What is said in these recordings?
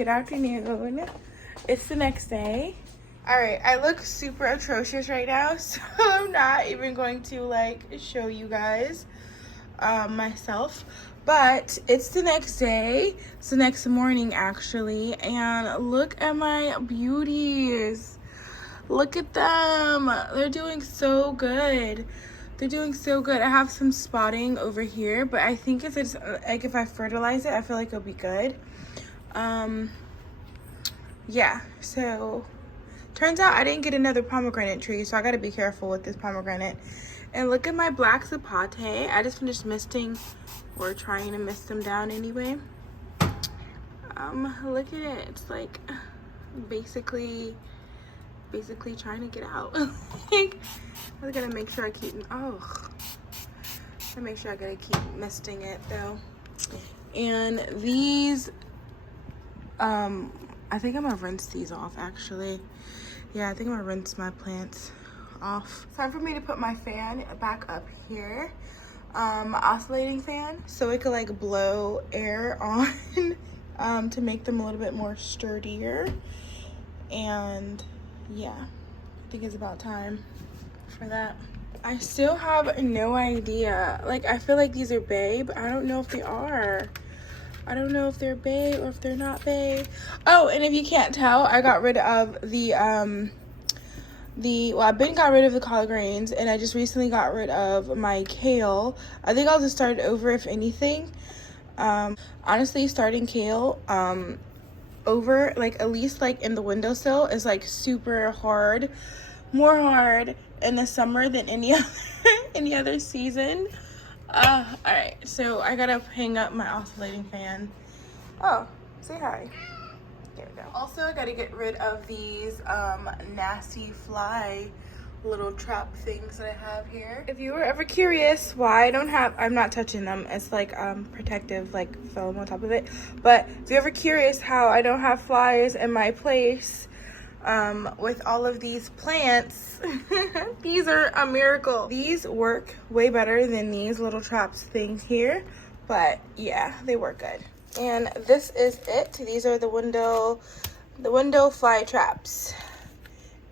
good afternoon. It's the next day. Alright, I look super atrocious right now, so I'm not even going to like show you guys myself. But it's the next day. It's the next morning actually, and look at my beauties. Look at them. They're doing so good. They're doing so good. I have some spotting over here, but I think if it's like if I fertilize it, I feel like it'll be good. Yeah, so turns out I didn't get another pomegranate tree, so I gotta be careful with this pomegranate. And look at my black zapate. I just finished misting, or trying to mist them down anyway. Look at it. It's like basically trying to get out. I'm gonna make sure I keep, I make sure I gotta keep misting it though. And these, I think I'm gonna rinse these off actually. Yeah, I think I'm gonna rinse my plants off. It's time for me to put my fan back up here. Oscillating fan, so it could like blow air on to make them a little bit more sturdier. And yeah, I think it's about time for that. I still have no idea. Like, I feel like these are bae, but I don't know if they are. I don't know if they're bae or if they're not bae. Oh, and if you can't tell, I got rid of I've been got rid of the collard greens, and I just recently got rid of my kale. I think I'll just start it over if anything. Honestly, starting kale over, like at least like in the windowsill, is like super hard, more hard in the summer than any other season. All right, so I gotta hang up my oscillating fan. Oh, say hi. There we go. Also, I gotta get rid of these nasty fly little trap things that I have here. If you were ever curious why I'm not touching them. It's like protective, like film on top of it. But if you're ever curious how I don't have flies in my place with all of these plants, these are a miracle. These work way better than these little traps things here. But yeah, they work good. And this is it. These are the window fly traps,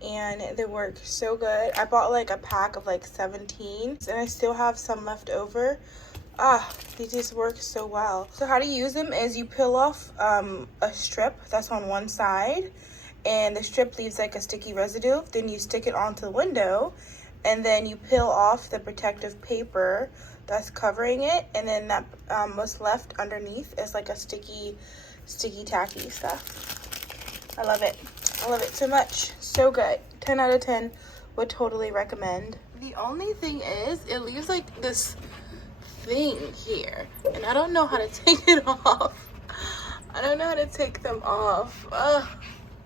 and they work so good. I bought like a pack of like 17, and I still have some left over. They just work so well. So how to use them is you peel off a strip that's on one side, and the strip leaves like a sticky residue. Then you stick it onto the window, and then you peel off the protective paper that's covering it, and then that what's left underneath is like a sticky tacky stuff. I love it. I love it so much. So good. 10 out of 10. Would totally recommend. The only thing is, it leaves like this thing here, and I don't know how to take it off. I don't know how to take them off.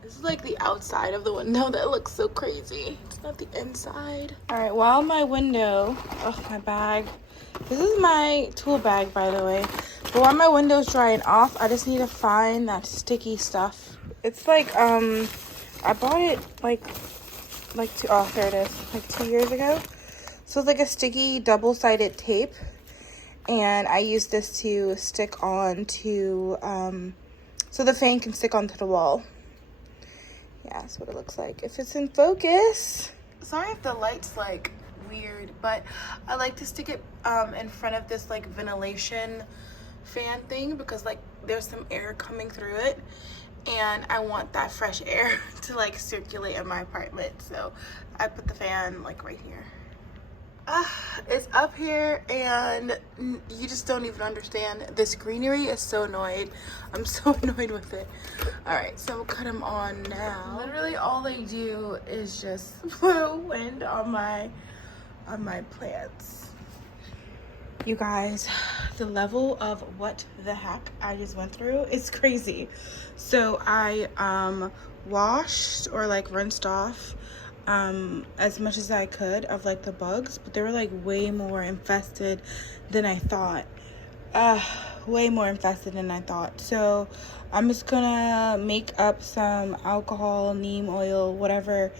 This is like the outside of the window that looks so crazy. It's not the inside. All right, while my window, my bag. This is my tool bag, by the way. But while my window's drying off, I just need to find that sticky stuff. It's like, I bought it there it is, like 2 years ago. So it's like a sticky double-sided tape. And I use this to stick on to, so the fan can stick onto the wall. Yeah, that's what it looks like. If it's in focus. Sorry if the light's like weird, but I like to stick it in front of this like ventilation fan thing, because like there's some air coming through it, and I want that fresh air to like circulate in my apartment. So I put the fan like right here. It's up here, and you just don't even understand. This greenery is so annoyed. I'm so annoyed with it. All right, so we'll cut them on now. Literally all they do is just blow wind on my plants. You guys, the level of what the heck I just went through is crazy. So I washed or like rinsed off as much as I could of like the bugs, but they were like way more infested than I thought. Way more infested than I thought. So I'm just gonna make up some alcohol, neem oil, whatever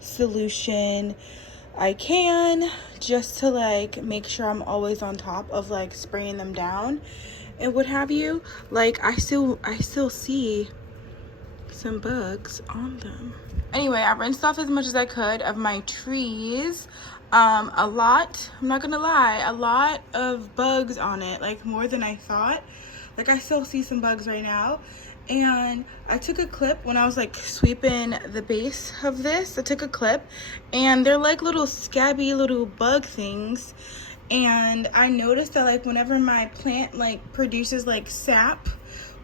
solution I can, just to like make sure I'm always on top of like spraying them down and what have you. Like I still see some bugs on them. Anyway, I rinsed off as much as I could of my trees. A lot, I'm not gonna lie, a lot of bugs on it, like more than I thought. Like I still see some bugs right now. And I took a clip when I was like sweeping the base of this. I took a clip and they're like little scabby little bug things. And I noticed that like whenever my plant like produces like sap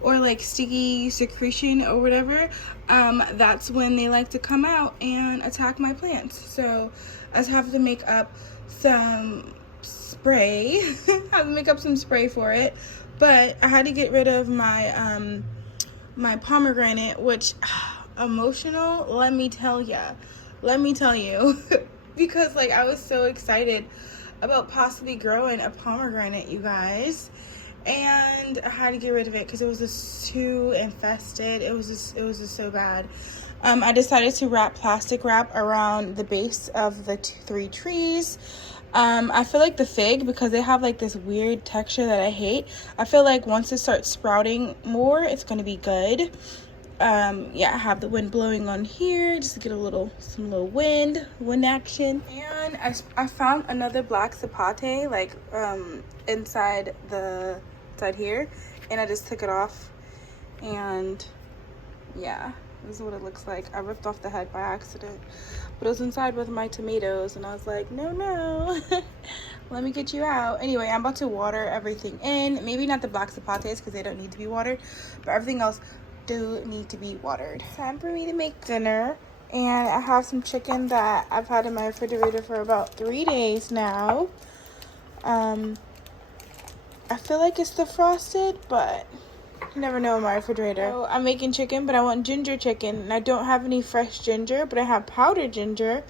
or like sticky secretion or whatever, that's when they like to come out and attack my plants. So I just have to make up some spray. I have to make up some spray for it. But I had to get rid of my my pomegranate, which emotional, let me tell you. Because like I was so excited about possibly growing a pomegranate, you guys, and I had to get rid of it because it was just too infested. It was just so bad. I decided to wrap plastic wrap around the base of the 3 trees. I feel like the fig, because they have like this weird texture that I hate, I feel like once it starts sprouting more, it's gonna be good. Yeah, I have the wind blowing on here just to get some little wind action. And I found another black zapate like inside here, and I just took it off, and yeah, this is what it looks like. I ripped off the head by accident, but it was inside with my tomatoes, and I was like, no, let me get you out. Anyway, I'm about to water everything in. Maybe not the black zapates because they don't need to be watered, but everything else do need to be watered. Time for me to make dinner, and I have some chicken that I've had in my refrigerator for about 3 days now. I feel like it's defrosted, but you never know in my refrigerator. So I'm making chicken, but I want ginger chicken, and I don't have any fresh ginger, but I have powdered ginger.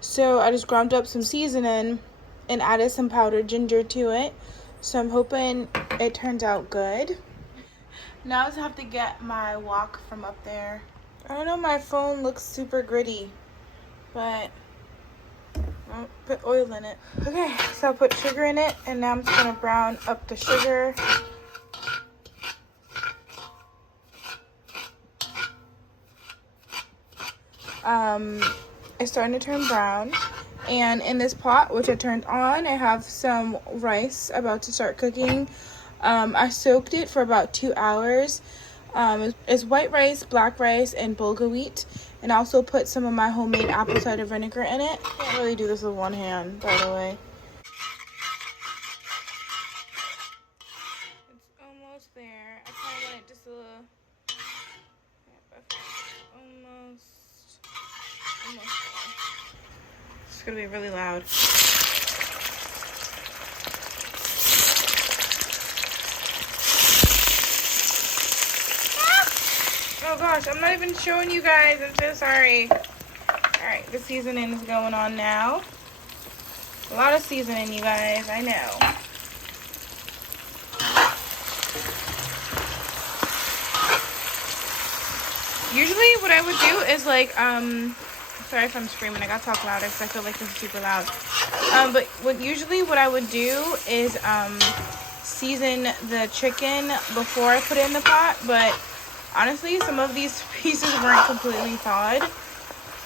So I just ground up some seasoning and added some powdered ginger to it. So I'm hoping it turns out good. Now I just have to get my wok from up there. I don't know, my phone looks super gritty, but I'll put oil in it. Okay, so I put sugar in it, and now I'm just gonna brown up the sugar. It's starting to turn brown, and in this pot, which I turned on, I have some rice about to start cooking. I soaked it for about 2 hours. It's white rice, black rice, and bulgur wheat, and I also put some of my homemade apple cider vinegar in it. I can't really do this with one hand, by the way. It's almost there. I kind of want it just a little... Almost there. It's gonna be really loud. Oh gosh, I'm not even showing you guys. I'm so sorry. Alright, the seasoning is going on now. A lot of seasoning, you guys. I know. Usually what I would do is like, sorry if I'm screaming. I gotta talk louder because I feel like this is super loud. But what I would do is season the chicken before I put it in the pot. But honestly, some of these pieces weren't completely thawed,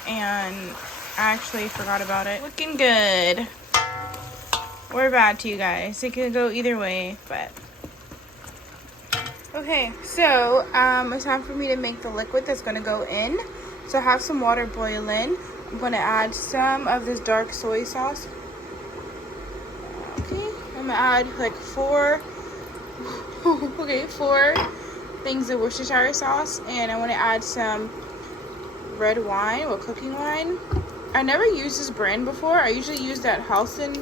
and I actually forgot about it. Looking good. Or bad to you guys. It could go either way, but... Okay, so it's time for me to make the liquid that's going to go in. So I have some water boiling. I'm going to add some of this dark soy sauce. Okay, I'm going to add like 4 things of Worcestershire sauce, and I want to add some red wine or cooking wine. I never used this brand before. I usually use that Halson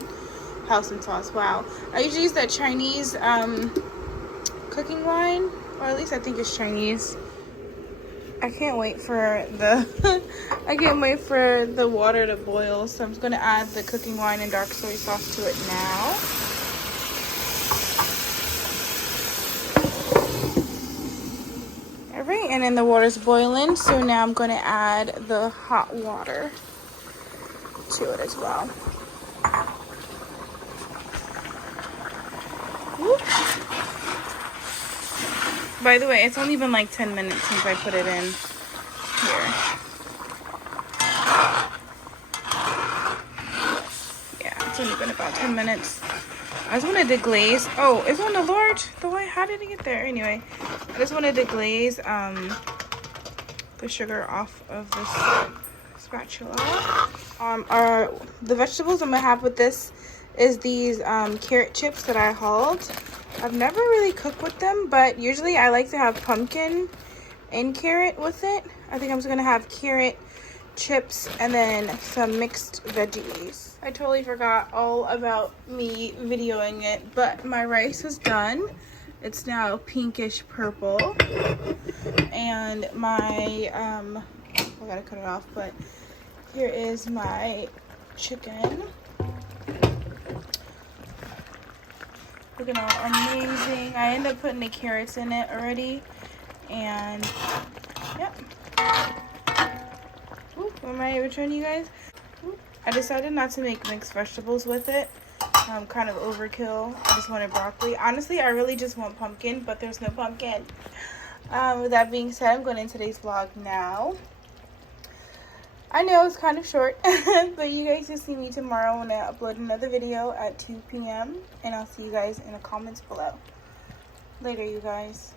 sauce. Wow. I usually use that Chinese cooking wine, or at least I think it's Chinese. I can't wait for the water to boil, so I'm just gonna add the cooking wine and dark soy sauce to it now. Alright, and then the water's boiling, so now I'm gonna add the hot water to it as well. Whoop. By the way, it's only been like 10 minutes since I put it in. here. Yeah, it's only been about 10 minutes. I just wanted to glaze. Oh, it's on the large. How did it get there? Anyway, I just wanted to glaze the sugar off of this spatula. The vegetables I'm gonna have with this is these carrot chips that I hauled. I've never really cooked with them, but usually I like to have pumpkin and carrot with it. I think I'm just gonna have carrot chips and then some mixed veggies. I totally forgot all about me videoing it, but my rice is done. It's now pinkish purple, and my I gotta cut it off, but here is my chicken. Looking all amazing. I ended up putting the carrots in it already, and yep. Am I returning you guys? I decided not to make mixed vegetables with it. Kind of overkill. I just wanted broccoli. Honestly, I really just want pumpkin, but there's no pumpkin. With that being said, I'm going into today's vlog now. I know it's kind of short, but you guys will see me tomorrow when I upload another video at 2 p.m. And I'll see you guys in the comments below. Later, you guys.